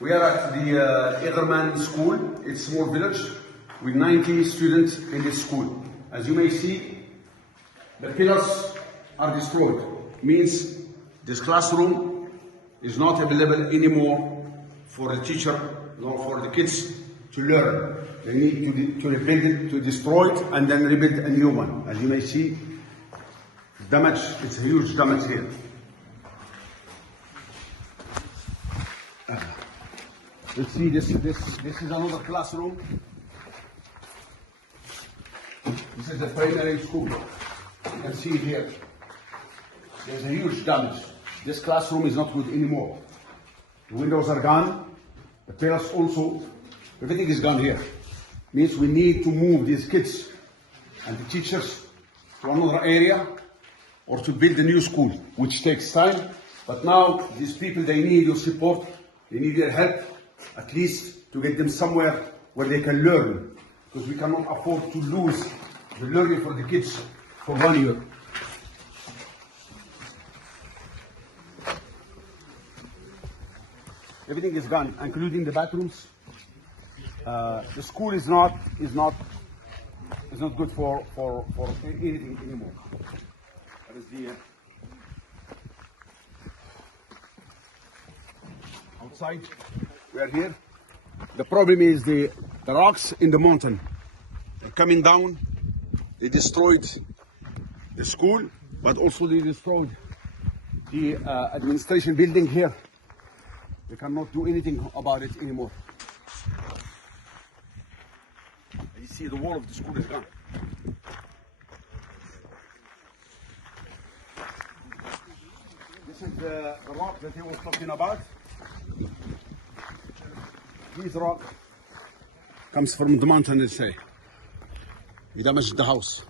We are at the Egerman school. It's a small village with 90 students in this school. As you may see, the pillars are destroyed. Means this classroom is not available anymore for the teacher nor for the kids to learn. They need to rebuild it, to destroy it, and then rebuild a new one. As you may see, damage, it's a huge damage here. Let's see, this is another classroom. This is the primary school. You can see here. There's a huge damage. This classroom is not good anymore. The windows are gone. The pillars also. Everything is gone here. Means we need to move these kids and the teachers to another area or to build a new school, which takes time. But now these people, they need your support. They need your help, at least to get them somewhere where they can learn. Because we cannot afford to lose the learning for the kids for 1 year. Everything is gone, including the bathrooms. The school is not good for anything anymore. That is the outside. We are here. The problem is the rocks in the mountain. They're coming down. They destroyed the school, but also they destroyed the administration building here. We cannot do anything about it anymore. You see the wall of the school is gone. This is the rock that he was talking about. This rock comes from the mountain, they say. He damaged the house.